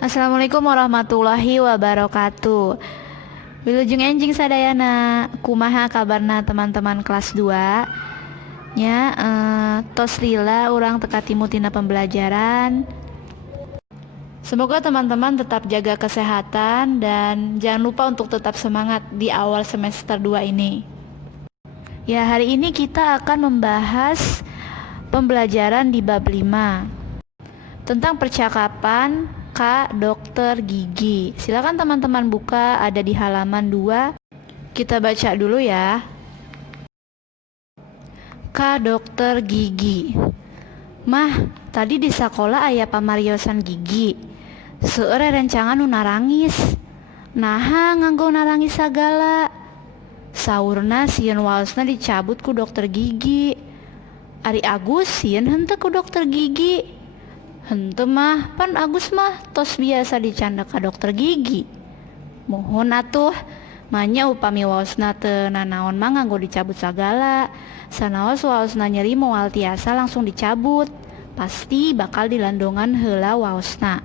Assalamualaikum warahmatullahi wabarakatuh. Wilujeng enjing sadayana. Kumaha kabarna teman-teman kelas 2? Tos lila urang teka timu tina pembelajaran. Semoga teman-teman tetap jaga kesehatan dan jangan lupa untuk tetap semangat di awal semester 2 ini. Ya, hari ini kita akan membahas pembelajaran di bab 5 tentang percakapan Kak Dokter Gigi. Silakan teman-teman buka, ada di halaman 2. Kita baca dulu ya. Kak Dokter Gigi. Mah, tadi di sekolah aya pamariosan gigi. Seueur rencangan nu narangis. Naha nganggo narangis sagala. Saurna sieun waosna dicabut ku dokter gigi. Ari Agus sieun henteu ku dokter gigi. Henteu mah, pan Agus mah tos biasa dicanda ka dokter gigi. Mohon atuh, manya upami waosna teu nanaon mah nganggo dicabut sagala. Sanaos waosna nyeri moal tiasa langsung dicabut. Pasti bakal dilandongan heula waosna.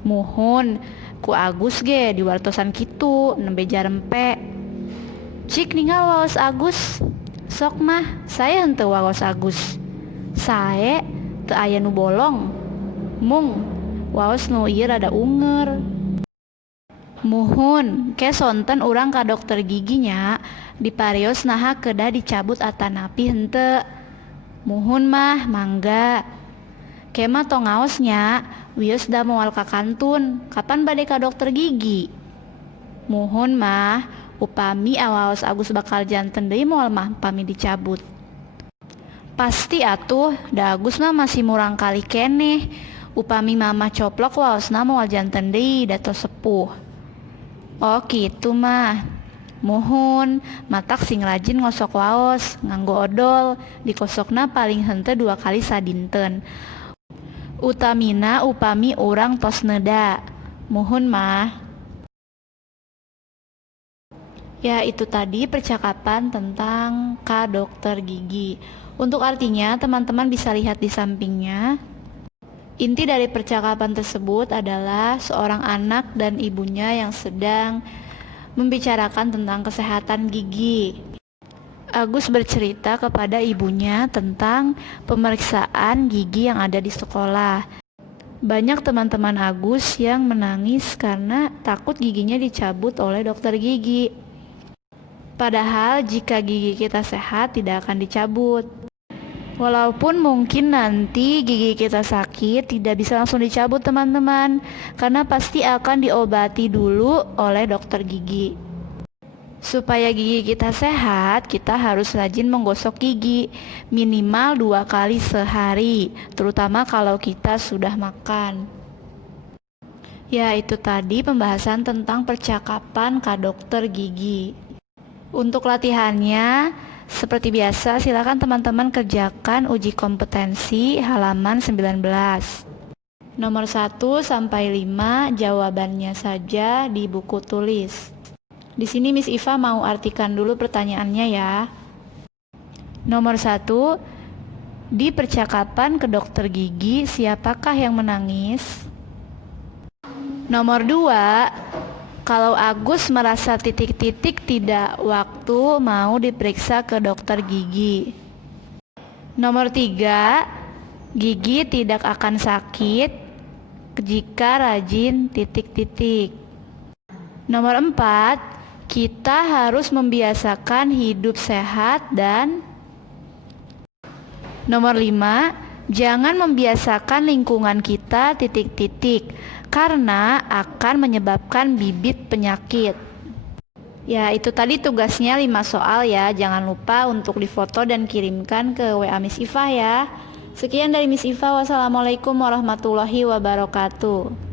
Mohon ku Agus ge diwartosan kitu nembe jarempe. Cik ningal waos Agus. Sok mah, saya henteu waos Agus. Sae teu aya nu bolong. Mung waos nu ieu rada unger. Muhun ke sonten urang ka dokter giginya diparios naha kedah dicabut atanapi henteu. Muhun mah mangga. Kema tong ngaosnya wios da moal ka kantun. Kapan bade ka dokter gigi? Muhun mah upami awaos Agus bakal janten deui moal mah pami dicabut. Pasti atuh da Agus mah masih murang kali keneh. Upami mama coplok waosna moal janten deui da tos sepuh. Oh kitu mah. Muhun matak sing rajin ngosok waos nganggo odol, dikosokna paling henteu 2 kali sadinten. Utamina upami urang tos neuda. Muhun mah. Ya, itu tadi percakapan tentang Kak Dokter Gigi. Untuk artinya teman-teman bisa lihat di sampingnya. Inti dari percakapan tersebut adalah seorang anak dan ibunya yang sedang membicarakan tentang kesehatan gigi. Agus bercerita kepada ibunya tentang pemeriksaan gigi yang ada di sekolah. Banyak teman-teman Agus yang menangis karena takut giginya dicabut oleh dokter gigi. Padahal jika gigi kita sehat tidak akan dicabut. Walaupun mungkin nanti gigi kita sakit tidak bisa langsung dicabut teman-teman, karena pasti akan diobati dulu oleh dokter gigi. Supaya gigi kita sehat, kita harus rajin menggosok gigi minimal 2 kali sehari, terutama kalau kita sudah makan. Ya, itu tadi pembahasan tentang percakapan Kak Dokter Gigi. Untuk latihannya, seperti biasa, silakan teman-teman kerjakan uji kompetensi halaman 19. Nomor 1 sampai 5 jawabannya saja di buku tulis. Di sini Miss Iva mau artikan dulu pertanyaannya ya. Nomor 1, di percakapan ke dokter gigi, siapakah yang menangis? Nomor 2, kalau Agus merasa titik-titik tidak waktu mau diperiksa ke dokter gigi. Nomor 3, gigi tidak akan sakit jika rajin titik-titik. Nomor 4, kita harus membiasakan hidup sehat. Dan nomor 5, jangan membiasakan lingkungan kita titik-titik karena akan menyebabkan bibit penyakit. Ya, itu tadi tugasnya 5 soal ya. Jangan lupa untuk difoto dan kirimkan ke WA Miss Iva ya. Sekian dari Miss Iva. Wassalamualaikum warahmatullahi wabarakatuh.